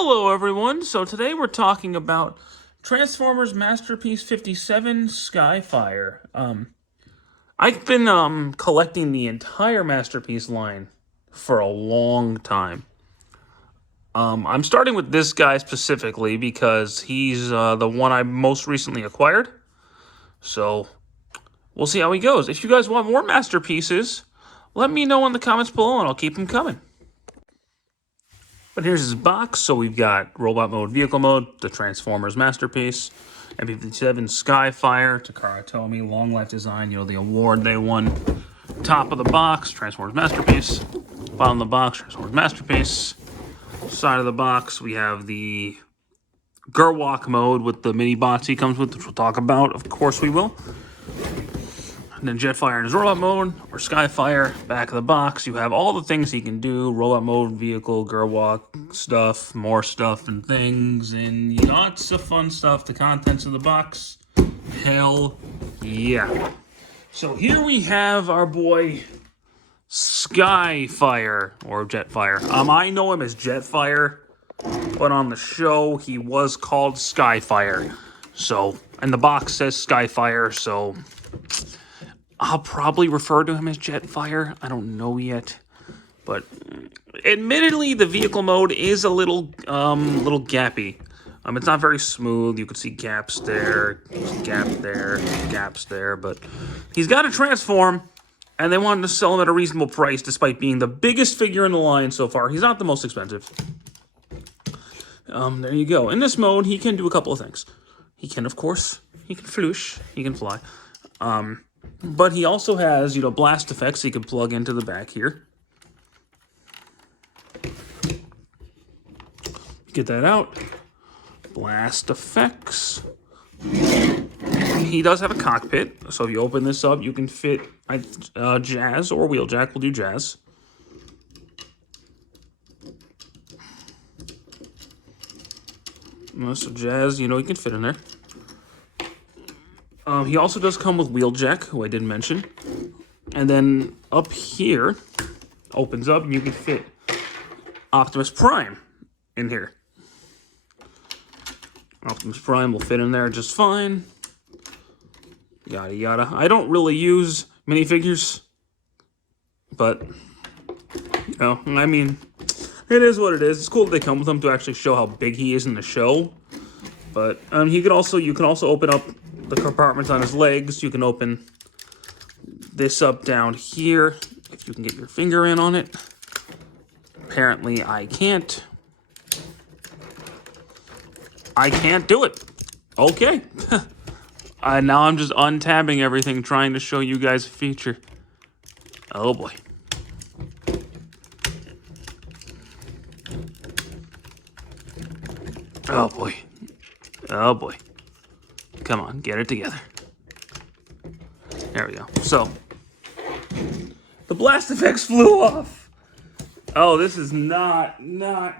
Hello everyone, so today we're talking about Transformers Masterpiece 57 Skyfire. I've been collecting the entire Masterpiece line for a long time. I'm starting with this guy specifically because he's the one I most recently acquired. So we'll see how he goes. If you guys want more Masterpieces, let me know in the comments below and I'll keep them coming. But here's his box. So we've got Robot Mode, Vehicle Mode, the Transformers Masterpiece, MP-57 Skyfire, Takara Tomy, Long Life Design, the award they won. Top of the box, Transformers Masterpiece. Bottom of the box, Transformers Masterpiece. Side of the box, we have the Gerwalk mode with the mini bots he comes with, which we'll talk about. Of course we will. And then Jetfire in his robot mode, or Skyfire. Back of the box, you have all the things he can do. Robot mode, vehicle, Gerwalk stuff, more stuff and things, and lots of fun stuff. The contents of the box, hell yeah. So here we have our boy Skyfire, or Jetfire. I know him as Jetfire, but on the show, he was called Skyfire. So, and the box says Skyfire, so I'll probably refer to him as Jetfire. I don't know yet. But admittedly, the vehicle mode is a little gappy. It's not very smooth. You can see gaps there, gap there, gaps there. But he's got to transform, and they wanted to sell him at a reasonable price despite being the biggest figure in the line so far. He's not the most expensive. There you go. In this mode, he can do a couple of things. He can, of course, he can floosh. He can fly. But he also has, blast effects he can plug into the back here. Get that out. Blast effects. He does have a cockpit, so if you open this up, you can fit Jazz or Wheeljack. We'll do Jazz. So Jazz, you can fit in there. He also does come with Wheeljack, who I didn't mention. And then up here, opens up, and you can fit Optimus Prime in here. Optimus Prime will fit in there just fine. Yada, yada. I don't really use minifigures, but, I mean, it is what it is. It's cool that they come with them to actually show how big he is in the show. But you can also open up the compartments on his legs. You can open this up down here if you can get your finger in on it. Apparently I can't. I can't do it. Okay. Now I'm just untabbing everything, trying to show you guys a feature. Oh boy. Oh boy. Oh boy. Come on, get it together. There we go. So, the blast effects flew off. Oh, this is not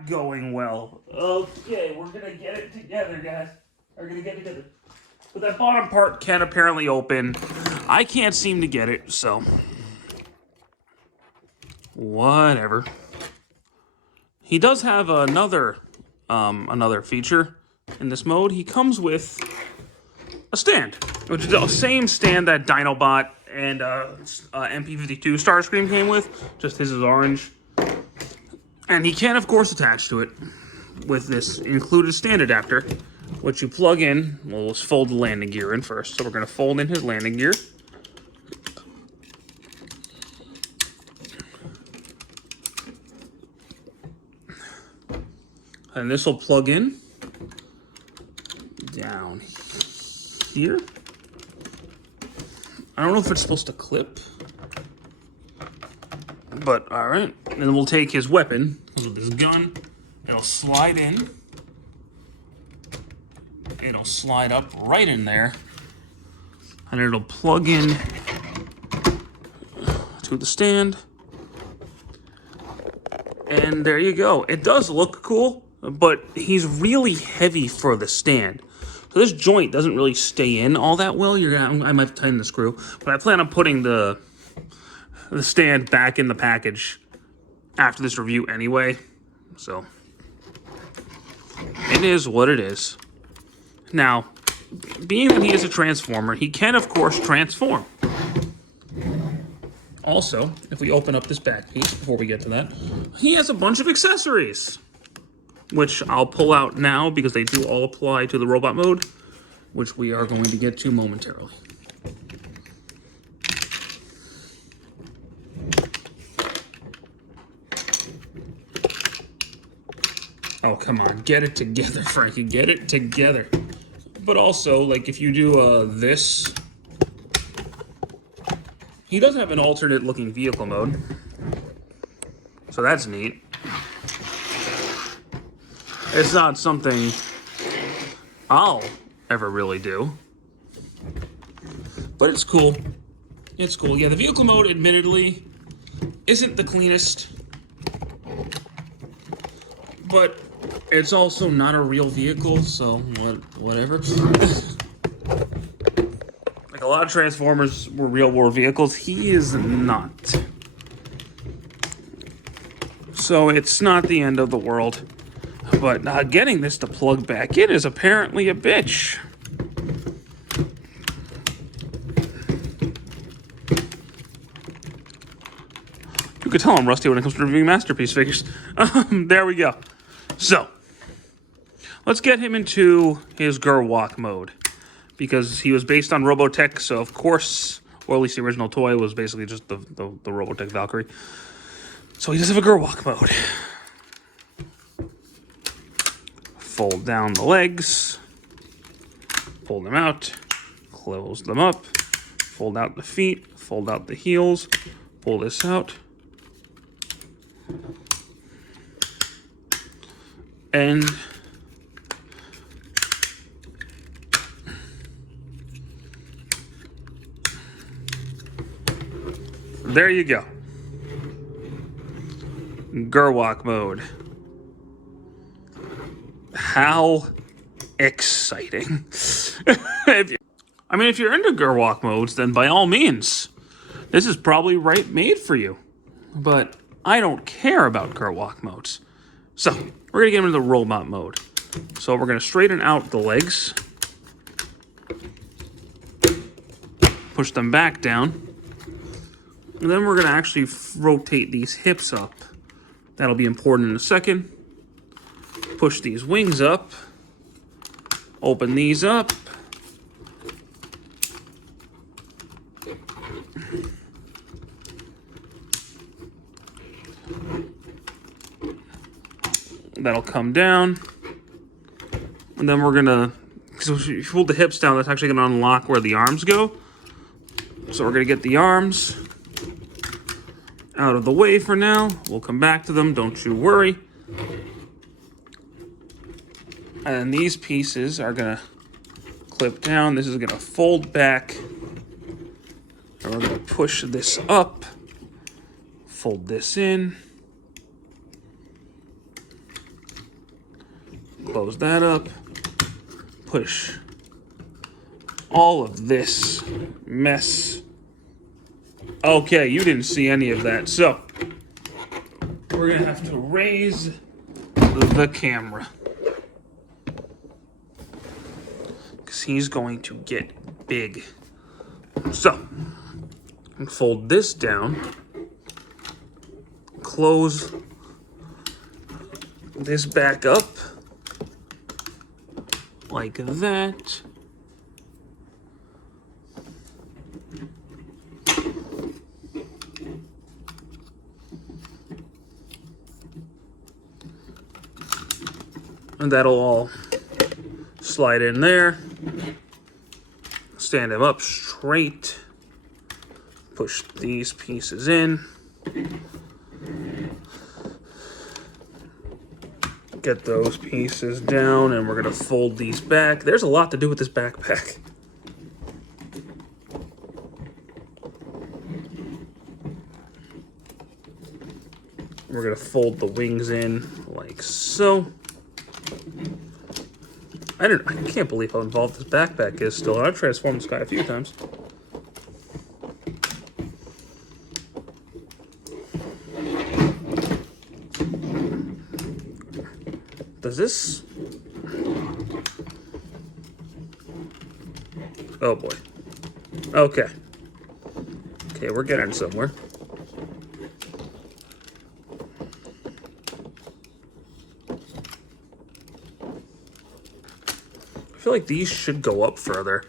going well. Okay, we're gonna get it together, guys. We're gonna get it together. But that bottom part can apparently open. I can't seem to get it, so whatever. He does have another feature in this mode. He comes with a stand, which is the same stand that Dinobot and MP-52 Starscream came with, just his is orange. And he can, of course, attach to it with this included stand adapter, which you plug in. Well, let's fold the landing gear in first. So we're going to fold in his landing gear. And this will plug in down here. I don't know if it's supposed to clip, but all right. And then we'll take his weapon, with his gun. It'll slide in. It'll slide up right in there, and it'll plug in to the stand. And there you go. It does look cool, but he's really heavy for the stand. So this joint doesn't really stay in all that well. I might have to tighten the screw, but I plan on putting the stand back in the package after this review anyway. So It is what it is. Now, being that he is a Transformer, he can, of course, transform. Also, if we open up this back piece before we get to that, he has a bunch of accessories, which I'll pull out now because they do all apply to the robot mode, which we are going to get to momentarily. Oh, come on. Get it together, Frankie. Get it together. But also, like, if you do this, he does have an alternate looking vehicle mode. So that's neat. It's not something I'll ever really do. But it's cool. It's cool. Yeah, the vehicle mode, admittedly, isn't the cleanest. But it's also not a real vehicle, so whatever. Like, a lot of Transformers were real world vehicles. He is not. So it's not the end of the world. But getting this to plug back in is apparently a bitch. You could tell I'm rusty when it comes to reviewing Masterpiece figures. There we go. So, let's get him into his Gerwalk mode. Because he was based on Robotech, so of course, or at least the original toy was basically just the Robotech Valkyrie. So he does have a Gerwalk mode. Fold down the legs. Fold them out. Close them up. Fold out the feet. Fold out the heels. Pull this out. And there you go. Gerwalk mode. How exciting. If you're into Gerwalk modes, then by all means, this is probably right made for you. But I don't care about Gerwalk modes. So, we're going to get into the robot mode. So we're going to straighten out the legs. Push them back down. And then we're going to actually rotate these hips up. That'll be important in a second. Push these wings up. Open these up. That'll come down. And then we're gonna, so if you hold the hips down, that's actually gonna unlock where the arms go. So we're gonna get the arms out of the way for now. We'll come back to them, don't you worry. And these pieces are gonna clip down. This is gonna fold back. And we're gonna push this up. Fold this in. Close that up. Push all of this mess. Okay, you didn't see any of that. So, we're going to have to raise the camera. Because he's going to get big. So, fold this down. Close this back up. Like that. And that'll all slide in there. Stand him up straight. Push these pieces in. Get those pieces down, and we're going to fold these back. There's a lot to do with this backpack. We're going to fold the wings in like so. I can't believe how involved this backpack is still. I've transformed this guy a few times. Does this... Oh boy. Okay. Okay, we're getting somewhere. I feel like these should go up further.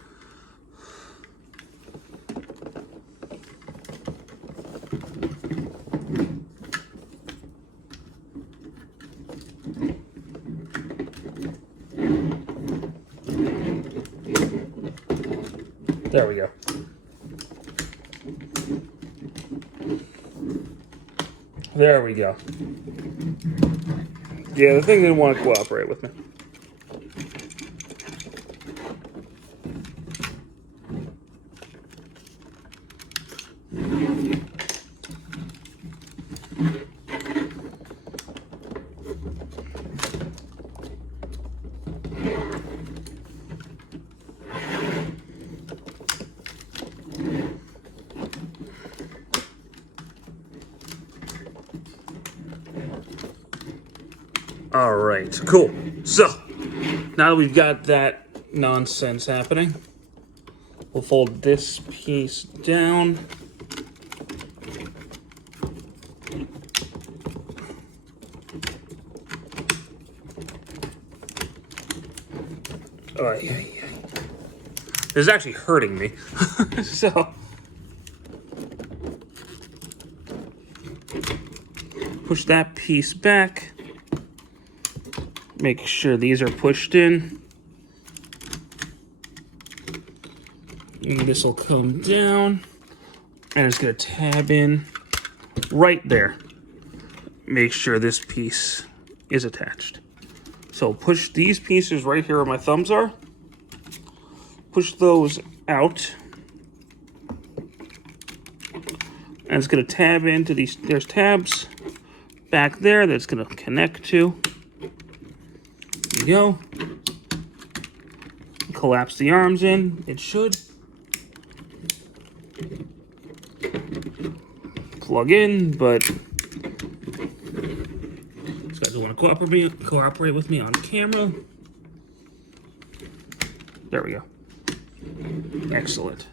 There we go. There we go. Yeah, the thing didn't want to cooperate with me. All right, cool. So, now that we've got that nonsense happening, we'll fold this piece down. Oh, yeah. This is actually hurting me. So, push that piece back. Make sure these are pushed in. And this will come down. And it's going to tab in right there. Make sure this piece is attached. So push these pieces right here where my thumbs are. Push those out. And it's going to tab into these. There's tabs back there that's going to connect to. There you go. Collapse the arms in. It should. Plug in, but these guys don't want to cooperate with me on camera. There we go. Excellent.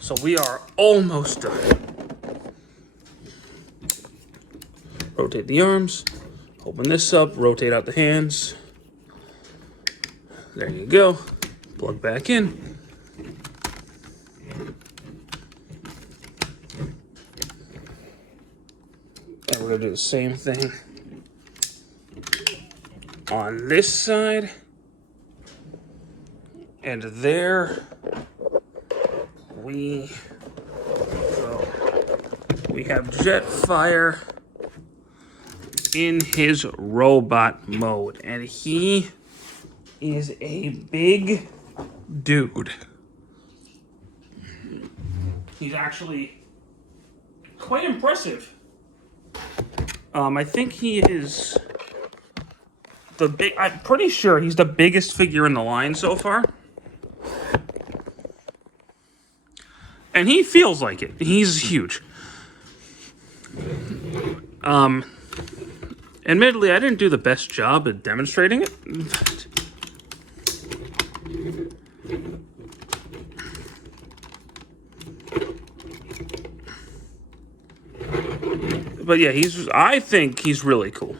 So we are almost done. Rotate the arms. Open this up. Rotate out the hands. There you go. Plug back in. And we're going to do the same thing on this side. And there we go. We have Jetfire in his robot mode. And he is a big dude. He's actually quite impressive. I think he is I'm pretty sure he's the biggest figure in the line so far. And he feels like it. He's huge. Admittedly, I didn't do the best job at demonstrating it. But yeah, I think he's really cool.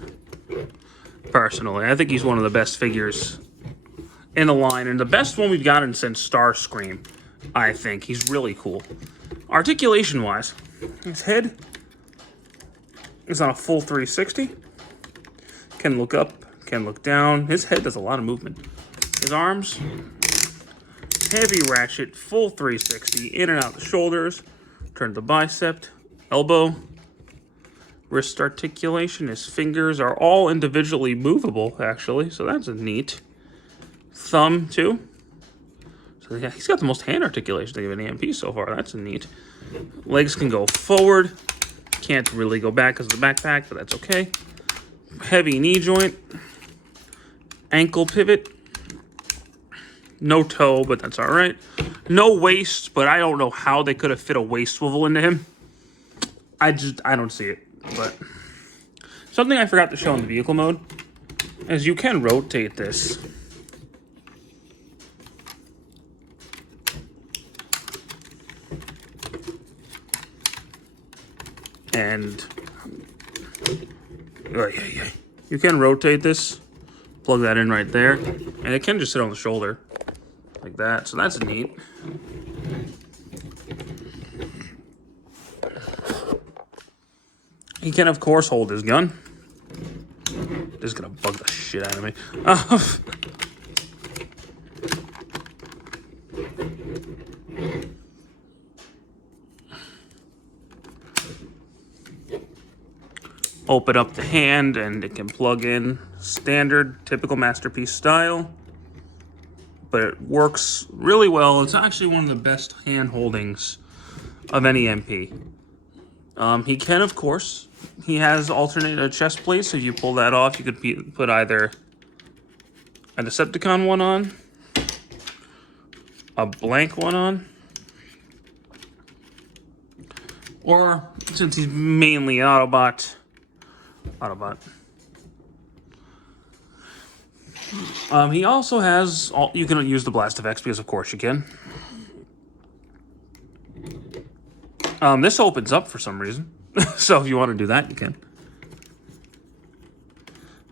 Personally, I think he's one of the best figures in the line, and the best one we've gotten since Starscream. I think he's really cool. Articulation-wise, his head is on a full 360. Can look up, can look down. His head does a lot of movement. His arms, heavy ratchet, full 360, in and out the shoulders. Turn the bicep, elbow, wrist articulation. His fingers are all individually movable, actually, so that's neat. Thumb, too. So yeah, he's got the most hand articulation of any MP so far. That's neat. Legs can go forward. Can't really go back because of the backpack, but that's okay. Heavy knee joint. Ankle pivot. No toe, but that's all right. No waist, but I don't know how they could have fit a waist swivel into him. I don't see it. But something I forgot to show in the vehicle mode is you can rotate this. And you can rotate this, plug that in right there, and it can just sit on the shoulder like that. So that's neat. He can, of course, hold his gun. This is gonna bug the shit out of me. Open up the hand and it can plug in standard, typical Masterpiece style. But it works really well. It's actually one of the best hand holdings of any MP. He can, of course, he has alternate chest plates. So if you pull that off, you could put either a Decepticon one on, a blank one on, or since he's mainly an Autobot. He also has, you can use the Blast Effects because of course you can. This opens up for some reason. So if you want to do that, you can.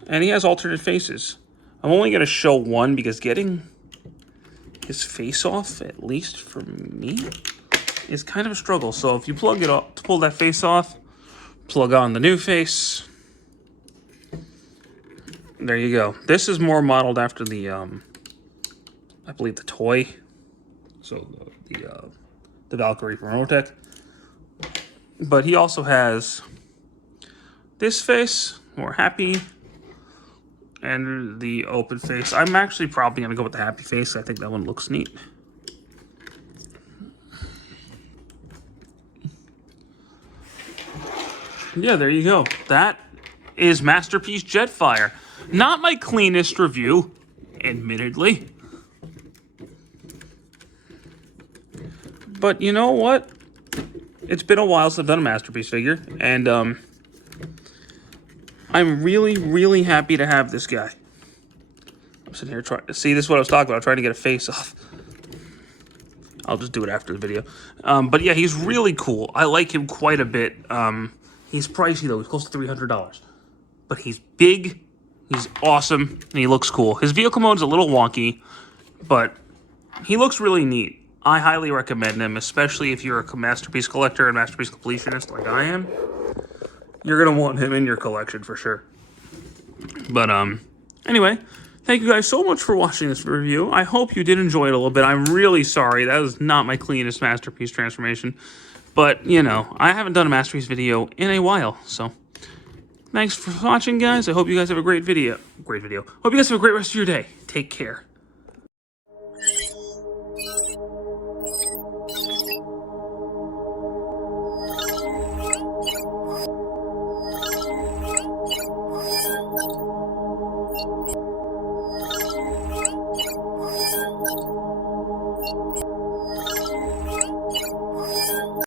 And he has alternate faces. I'm only going to show one because getting his face off, at least for me, is kind of a struggle. So if you plug it up to pull that face off, plug on the new face. There you go. This is more modeled after the, I believe the toy. So the Valkyrie from Rotec. But he also has this face, more happy, and the open face. I'm actually probably going to go with the happy face. I think that one looks neat. Yeah, there you go. That is Masterpiece Jetfire. Not my cleanest review, admittedly. But you know what? It's been a while since I've done a Masterpiece figure, and I'm really, really happy to have this guy. I'm sitting here trying to see, this is what I was talking about, trying to get a face off. I'll just do it after the video. But yeah, he's really cool. I like him quite a bit. He's pricey though, he's close to $300. But he's big, he's awesome, and he looks cool. His vehicle mode's a little wonky, but he looks really neat. I highly recommend him, especially if you're a Masterpiece collector and Masterpiece completionist like I am. You're going to want him in your collection for sure. But, anyway, thank you guys so much for watching this review. I hope you did enjoy it a little bit. I'm really sorry. That was not my cleanest Masterpiece transformation. But, you know, I haven't done a Masterpiece video in a while, so thanks for watching, guys. I hope you guys have a great video. Hope you guys have a great rest of your day. Take care.